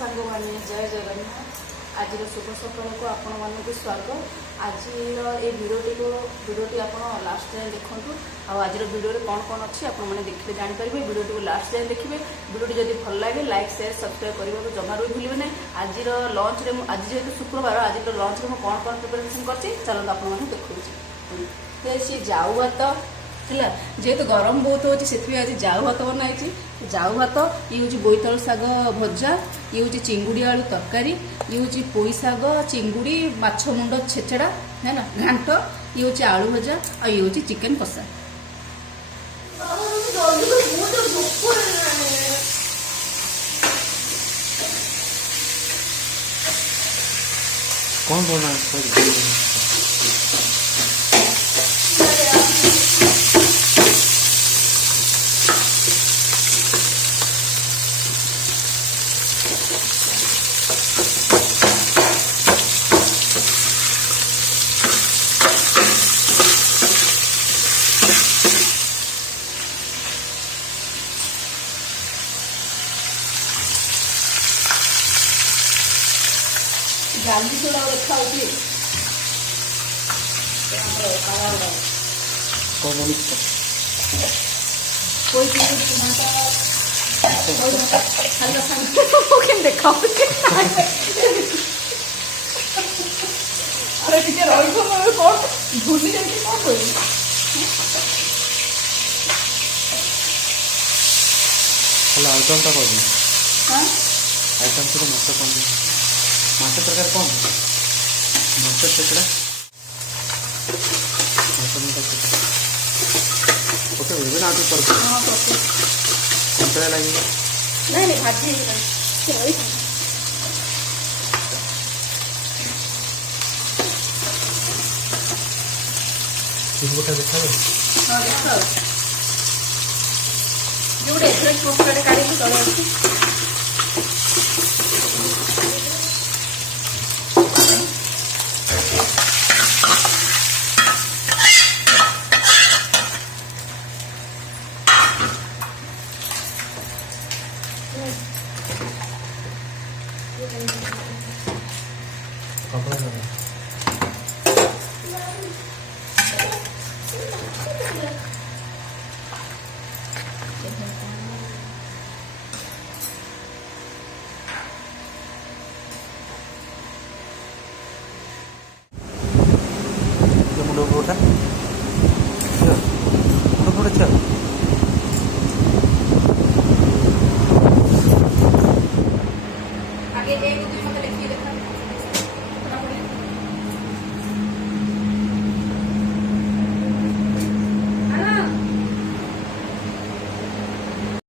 सांग मैंने जय जगन्नाथ आज शुभ सकाल को आपण मानक स्वागत। आज ये भिडियोटी आप लास्ट जाए देखूँ आज भिडियो कौन कौन अच्छी आपने देखिए जापर भिडियो को लास्ट जाए देखिए। भिडियो जब भल लगे लाइक शेयर सब्सक्राइब करने को जमा भी भूलें ना। आज लंच रे आज जेहतु शुक्रवार आज लंच रे कौन कौन प्रिपरेसन कर चलते आपको देखा जाऊ भात है जेहेतु गरम बहुत हो आज जाऊ भात बनाई। जाऊ भात ये हूँ बोईतालु शाग भजा, ये हूँ चिंगुड़ी आलू तरकारी, ये हूँ पोई शाग चिंगुड़ी माछ मुंड छेचड़ा है ना घांट, ये हूँ आलू भजा और ये हूँ चिकेन कषा। कौन बोल रहा है? गाली सोडा खाऊ देखा अरे टे रही कौन भूली जाए कौन कह आइटम टा कौन हाँ आइटम से मत कौन माछ तरकार कौन माछ छेचड़ा ओके ना आगे कर हाँ कौन लगे नहीं भाजी गोटा देखा हाँ देख जो एड्रेस पोस्टर काढ़ी तले अच्छी मुंडा मुंड चल आगे